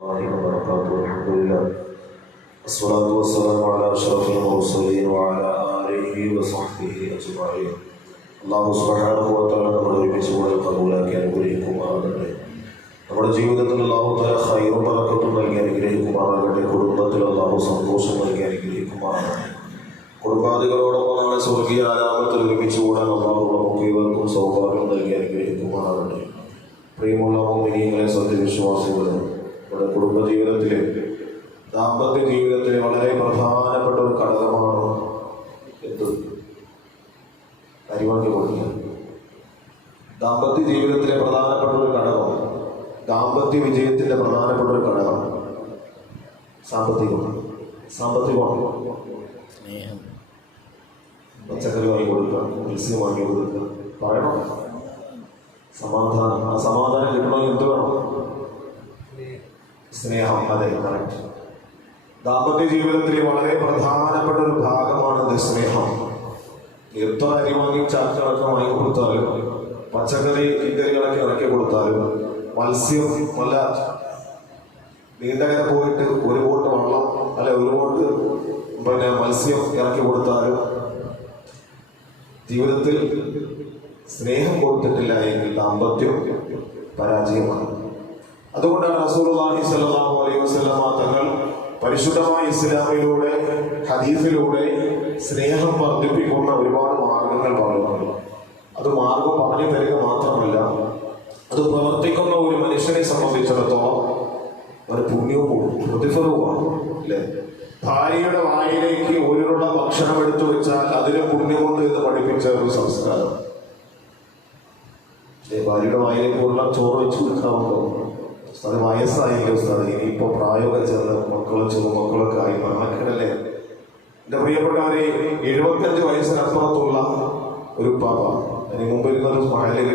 وبركاته. الحمد لله الصلاة والسلام على أشرف المرسلين وعلى آله وصحبه أجمعين. അല്ലാഹു സുബ്ഹാനഹു വ തആല നമ്മുടെ ഒരുമിച്ച് കൂടെ കബൂലാക്കി അനുഗ്രഹിക്കുമാറാകട്ടെ. നമ്മുടെ ജീവിതത്തിൽ അല്ലാഹു തആല ഖൈറും ബറക്കത്തും നൽകി അനുഗ്രഹിക്കുമാറാകട്ടെ. കുടുംബത്തിൽ അല്ലാഹു സന്തോഷം നൽകി അനുഗ്രഹിക്കുമാറാകട്ടെ. കുടുംബാദികളോടൊപ്പം നാളെ സ്വർഗീയ ആരാമത്തിൽ ഒരുമിച്ച് കൂടാൻ അല്ലാഹു നമുക്ക് ഇവർക്കും സൗഭാഗ്യം നൽകി അനുഗ്രഹിക്കുമാറാകട്ടെ. പ്രിയമുള്ള മുഅ്മിനീങ്ങളെ, സത്യവിശ്വാസികളെ, നമ്മുടെ കുടുംബജീവിതത്തിലെ ദാമ്പത്യ ജീവിതത്തിലെ വളരെ പ്രധാനപ്പെട്ട ഒരു ഘടകമാണ് എന്ത്? അരിവാക്കി കൊടുക്കുക. ദാമ്പത്യ ജീവിതത്തിലെ പ്രധാനപ്പെട്ട ഒരു ഘടകം, ദാമ്പത്യ വിജയത്തിന്റെ പ്രധാനപ്പെട്ട ഒരു ഘടകം സാമ്പത്തികമാണ്. സ്നേഹം. പച്ചക്കറി വാങ്ങി കൊടുക്കുക, മത്സ്യം വാങ്ങി കൊടുക്കുക, പറയണം സമാധാനം. ആ സമാധാനം കിട്ടണമെങ്കിൽ എന്ത് വേണം? സ്നേഹം. അതെ, കറക്റ്റ്. ദാമ്പത്യ ജീവിതത്തിലെ വളരെ പ്രധാനപ്പെട്ട ഒരു ഭാഗമാണ് സ്നേഹം. എത്ര അരി വാങ്ങി ചാക്കടക്കം വാങ്ങി കൊടുത്താലും, പച്ചക്കറി കറികളൊക്കെ ഇറക്കി കൊടുത്താലും, മത്സ്യം നല്ല നീണ്ടകര പോയിട്ട് ഒരു ബോട്ട് വെള്ളം അല്ലെ ഒരു ബോട്ട് മത്സ്യം ഇറക്കി കൊടുത്താലും ജീവിതത്തിൽ സ്നേഹം കൊടുത്തിട്ടില്ല എങ്കിൽ ദാമ്പത്യം പരാജയമാണ്. അതുകൊണ്ടാണ് റസൂലുള്ളാഹി സ്വല്ലല്ലാഹു അലൈഹി വസല്ലമ തങ്ങൾ പരിശുദ്ധമായ ഇസ്ലാമിലൂടെ ഹദീസിലൂടെ സ്നേഹം വർദ്ധിപ്പിക്കുന്ന ഒരുപാട് മാർഗങ്ങൾ പറയുന്നുണ്ട്. അത് മാർഗം പറഞ്ഞു തരിക മാത്രമല്ല, അത് പ്രവർത്തിക്കുന്ന ഒരു മനുഷ്യനെ സംബന്ധിച്ചിടത്തോളം ഒരു പുണ്യവും പ്രതിഫലവുമാണ്. അല്ലേ? ഭാര്യയുടെ വായിലേക്ക് ഒരുള്ള ഭക്ഷണം എടുത്തു വെച്ചാൽ അതിന് പുണ്യമുണ്ട് എന്ന് പഠിപ്പിച്ച ഒരു സംസ്കാരം. ഭാര്യയുടെ വായിലേക്ക് ഉള്ള ചോറ് വെച്ച് കൊടുക്കാവുന്നോ? അത് വയസ്സായില്ലേ ഉസ്താദ്, ഇനിയിപ്പോ പ്രായമൊക്കെ ചെന്ന് മക്കളൊക്കെ ആയി നാണക്കേടല്ലേ? എന്റെ പ്രിയപ്പെട്ടവരെ, 75 വയസ്സിനപ്പുറത്തുള്ള ഒരു പാപ്പ അതിന് മുമ്പ് ഇരുന്നൊരു മഹലിൽ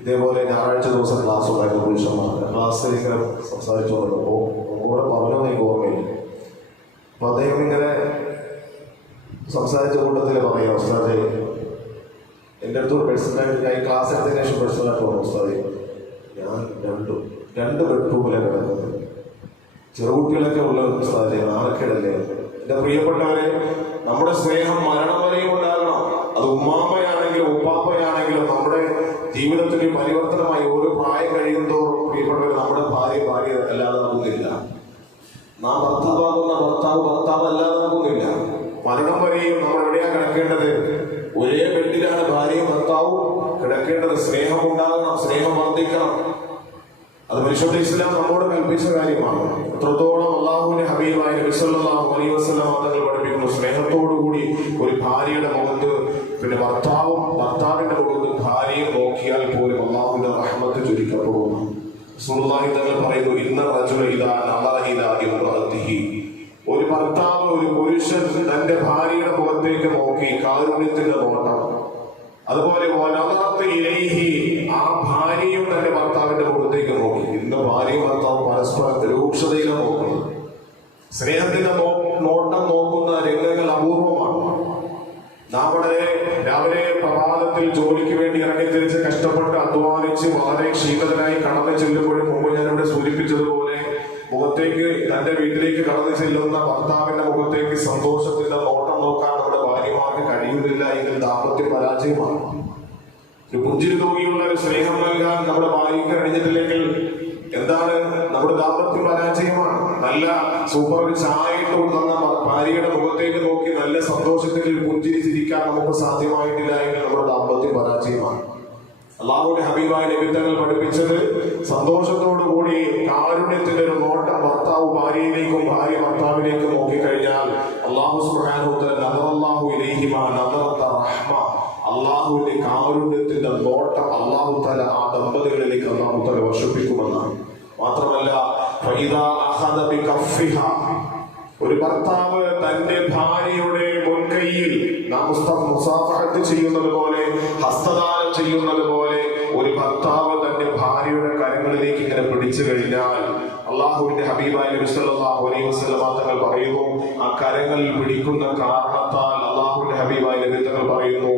ഇതേപോലെ ഞായറാഴ്ച ദിവസം ക്ലാസ് ഉണ്ടായിരുന്നു. പുരുഷന്മാരുടെ ക്ലാസ്സിൽ ഇങ്ങനെ സംസാരിച്ചുകൊണ്ടിരുന്നപ്പോൾ കൂടെ പറഞ്ഞോ എനിക്ക് ഓർമ്മയില്ല. അപ്പൊ അദ്ദേഹം ഇങ്ങനെ സംസാരിച്ച കൂട്ടത്തിൽ പറയാം, ഉസ്താദെ എൻ്റെ അടുത്ത് പേഴ്സണലായിട്ട് ഞാൻ ക്ലാസ് എടുത്തതിന് ശേഷം പേഴ്സണലായിട്ട് പറഞ്ഞു, ഉസ്താദെ ഞാൻ രണ്ട് ബെഡ്റൂമിലാണ് കിടക്കുന്നത്, ചെറുകുട്ടികളൊക്കെ ഉള്ള ഉസ്താദെ നാണക്കേടല്ലേ? എൻ്റെ പ്രിയപ്പെട്ടവരെ, നമ്മുടെ സ്നേഹം മരണം വരെയും ഉണ്ടാകണം. അത് ഉമ്മാമ്മയാണെങ്കിലും ഉപ്പാപ്പയാണെങ്കിലും നമ്മുടെ ജീവിതത്തിൽ പരിവർത്തനമായി ഓരോ പ്രായം കഴിയുന്നതോറും പ്രിയപ്പെട്ടവർ നമ്മുടെ ഭാര്യ അല്ലാതെ ആകുന്നില്ല. നാം ഭർത്താവാകുന്ന ഭർത്താവ് അല്ലാതെ ആകുന്നില്ല. മരണം വരെയും നമ്മൾ എവിടെയാണ് കിടക്കേണ്ടത്? ഒരേ ബെഡിലാണ് ഭാര്യയും ഭർത്താവും കിടക്കേണ്ടത്. സ്നേഹം ഉണ്ടാകണം, സ്നേഹം വർദ്ധിക്കണം. അത് പരിശുദ്ധ ഇസ്ലാം നമ്മോട് കൽപ്പിച്ച കാര്യമാണ്. എത്രത്തോളം അല്ലാഹുവിന്റെ ഹബീബായ നബി സല്ലല്ലാഹു അലൈഹി വസല്ലം തങ്ങൾ പഠിപ്പിക്കുന്നു, സ്നേഹത്തോടുകൂടി ഒരു ഭാര്യയുടെ മുഖത്ത് ഭർത്താവിന്റെ മുഖത്ത് ഭാര്യയെ നോക്കിയാൽ പോലും അല്ലാഹുവിന്റെ റഹ്മത്ത് ചുരുക്കപ്പെടുന്നു. റസൂലുള്ളാഹി തങ്ങൾ പറയുന്നു, ഇന്ന റജുല ഇദാ നളറ ഇലാ ഇംറഅതിഹി, ഒരു ഭർത്താവ്, ഒരു പുരുഷൻ തന്റെ ഭാര്യയുടെ മുഖത്തേക്ക് നോക്കി കാരുണ്യത്തിന്റെ നോട്ടം, അതുപോലെ ആ ഭാര്യയും തന്റെ ഭർത്താവിന്റെ മുഖത്തേക്ക് നോക്കി. ഇന്ന് ഭാര്യയും ഭർത്താവും പരസ്പരം രൂക്ഷതയിലാണ് നോക്കുന്നത്. സ്നേഹത്തിന്റെ നോട്ടം നോക്കുന്ന രംഗങ്ങൾ അപൂർവമാണ്. നാം രാവിലെ പ്രഭാതത്തിൽ ജോലിക്ക് വേണ്ടി ഇറങ്ങി തിരിച്ച് കഷ്ടപ്പെട്ട് അധ്വാനിച്ച് വളരെ ക്ഷീണിതനായി കടന്നു ചെല്ലുമ്പോഴും മുമ്പ് ഞാനിവിടെ സൂചിപ്പിച്ചതുപോലെ മുഖത്തേക്ക് തന്റെ വീട്ടിലേക്ക് കടന്നു ചെല്ലുന്ന ഭർത്താവിന്റെ മുഖത്തേക്ക് സന്തോഷത്തിന്റെ നോട്ടം നോക്കാൻ നമ്മുടെ ഭാര്യമാർക്ക് കഴിയുന്നില്ല എങ്കിൽ ദാമ്പത്യ പരാജയമാണ്. ഒരു പുഞ്ചിരി തൂകിയുള്ള ഒരു സ്നേഹം നൽകാൻ നമ്മുടെ ഭാര്യയ്ക്ക് കഴിഞ്ഞിട്ടില്ലെങ്കിൽ എന്താണ്? നമ്മുടെ ദാമ്പത്യ പരാജയമാണ്. നല്ല സൂപ്പർ ചായ ഇട്ട് തന്ന ഭാര്യയുടെ മുഖത്തേക്ക് നോക്കി നല്ല സന്തോഷത്തിൽ പുഞ്ചിരി ചിരിക്കാൻ നമുക്ക് സാധ്യമായിട്ടില്ല എങ്കിൽ നമ്മുടെ ദാമ്പത്യ പരാജയമാണ്. അല്ലാഹുവിന്റെ ഹബീബായ നബി തങ്ങൾ പഠിപ്പിച്ചത് സന്തോഷത്തോടുകൂടി കാരുണ്യത്തിന്റെ ഒരു നോട്ടം ഭർത്താവ് ഭാര്യയിലേക്കും ഭാര്യ ഭർത്താവിലേക്കും നോക്കിക്കഴിഞ്ഞാൽ അല്ലാഹു സുബ്ഹാനഹു വ തആല നദറല്ലാഹു ഇലൈഹിമാ നദറത റഹ്മ, അല്ലാഹുവിന്റെ കാരുണ്യത്തിന്റെ നോട്ടം അല്ലാഹു തആല ആ ദമ്പതികളിലേക്ക് അല്ലാഹു തആല വർഷിപ്പിക്കുമെന്നാണ്. മാത്രമല്ല, ഫഇദാ അഖദ ബികഫിഹാ, ഒരു ഭർത്താവ് തന്റെ ഭാര്യയുടെ മുൻകൈയിൽ നാം മുസാഫഹത്ത് ചെയ്യുന്നത് പോലെ, ഹസ്തദാനം ചെയ്യുന്നത് പോലെ ഒരു ഭർത്താവ് തന്റെ ഭാര്യയുടെ കരങ്ങളിലേക്ക് ഇങ്ങനെ പിടിച്ചു കഴിഞ്ഞാൽ അല്ലാഹുവിന്റെ ഹബീബായ നബി സല്ലല്ലാഹു അലൈഹി വസല്ലം തങ്ങൾ പറയുന്നു, ആ കരങ്ങളിൽ പിടിക്കുന്ന കാരണത്താൽ അല്ലാഹുവിന്റെ ഹബീബായ നബി തങ്ങൾ പറയുന്നു,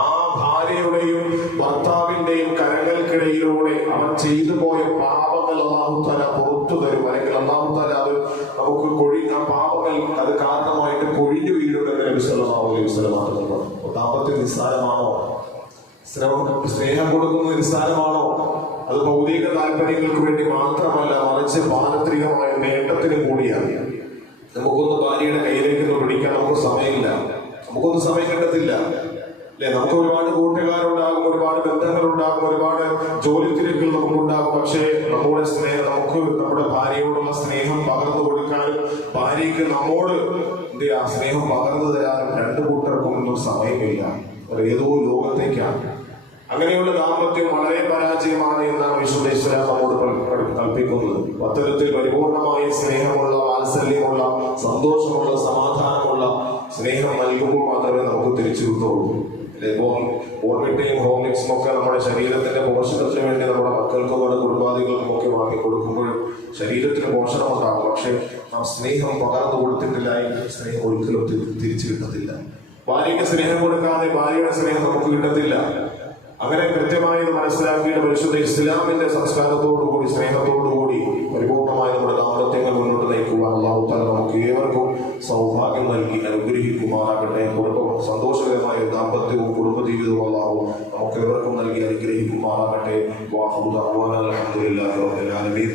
ആ ഭാര്യയുടെയും ഭർത്താവിന്റെയും കരങ്ങൾക്കിടയിലൂടെ അവൻ ചെയ്തു പോയ പാപങ്ങൾ അല്ലാഹു തആല പുറത്തു തരും. അല്ലെങ്കിൽ അല്ലാഹു തആല അത് നമുക്ക് ആ പാപങ്ങൾ അത് കാരണമായിട്ട് കൊഴിഞ്ഞു വീഴുമെന്ന് നബി സല്ലല്ലാഹു അലൈഹി വസല്ലം പറഞ്ഞു. ദാമ്പത്യം നിസ്സാരമാണോ? സ്നേഹം കൊടുക്കുന്നത് നിസ്സാരമാണോ? അത് ഭൗതിക താല്പര്യങ്ങൾക്ക് വേണ്ടി മാത്രമല്ല, മറിച്ച് പാരത്രികമായ നേട്ടത്തിന് കൂടിയാണ്. നമുക്കൊന്ന് ഭാര്യയുടെ കയ്യിലേക്ക് പിടിക്കാൻ നമുക്ക് സമയമില്ല, നമുക്കൊന്നും സമയം കിട്ടത്തില്ല അല്ലെ? നമുക്ക് ഒരുപാട് കൂട്ടുകാരുണ്ടാകും, ഒരുപാട് ബന്ധങ്ങളുണ്ടാകും, ഒരുപാട് ജോലി തിരക്കുകൾ നമുക്കുണ്ടാകും. പക്ഷേ നമ്മുടെ നമ്മുടെ ഭാര്യയോടുള്ള സ്നേഹം പകർന്നു കൊടുക്കാനും ഭാര്യയ്ക്ക് നമ്മോട് സ്നേഹം പകർന്നു തരാനും രണ്ടു കൂട്ടർക്കും ഒന്നും സമയമില്ല. ഏതോ ലോകത്തേക്കാണ്. അങ്ങനെയുള്ള ദാമ്പത്യം വളരെ പരാജയമാണ് എന്നാണ് വിശുദ്ധ ഇസ്ലാം നമ്മോട് കൽപ്പിക്കുന്നത്. അത്തരത്തിൽ പരിപൂർണമായ സ്നേഹമുള്ള, വാത്സല്യമുള്ള, സന്തോഷമുള്ള, സമാധാനമുള്ള സ്നേഹം നൽകുമ്പോൾ മാത്രമേ നമുക്ക് തിരിച്ചു കിട്ടുള്ളൂ. ബോൺവിറ്റയും ഹോർലിക്സും ഒക്കെ നമ്മുടെ ശരീരത്തിന്റെ പോഷണത്തിന് വേണ്ടി നമ്മുടെ മക്കൾക്കും നമ്മുടെ കുടുംബാദികൾക്കും ഒക്കെ വാങ്ങി കൊടുക്കുമ്പോഴും ശരീരത്തിന് പോഷണം ഉണ്ടാകും. പക്ഷെ നാം സ്നേഹം പകർന്നു കൊടുത്തിട്ടില്ല എങ്കിൽ സ്നേഹം ഒരിക്കലും തിരിച്ചു കിട്ടത്തില്ല. ഭാര്യയ്ക്ക് സ്നേഹം കൊടുക്കാതെ ഭാര്യയുടെ സ്നേഹം നമുക്ക് കിട്ടത്തില്ല. അങ്ങനെ കൃത്യമായി മനസ്സിലാക്കിയിട്ട് പരിശുദ്ധ ഇസ്ലാമിന്റെ സംസ്കാരത്തോടുകൂടി, സ്നേഹത്തോടുകൂടി പരിപൂർണമായി നമ്മുടെ ദാമ്പത്യങ്ങൾ മുന്നോട്ട് നയിക്കുവാൻ അല്ലാഹു തആല നമുക്ക് ഏവർക്കും സൗഭാഗ്യം നൽകി അനുഗ്രഹിക്കുമാറാകട്ടെ. സന്തോഷകരമായ ദാമ്പത്യവും കുടുംബജീവിതവും അല്ലാഹു നമുക്ക് ഏവർക്കും നൽകി അനുഗ്രഹിക്കുമാറാകട്ടെ. വാഹു ദഅ്വാനാ അൽഹംദുലില്ലാഹി റബ്ബിൽ ആലമീൻ.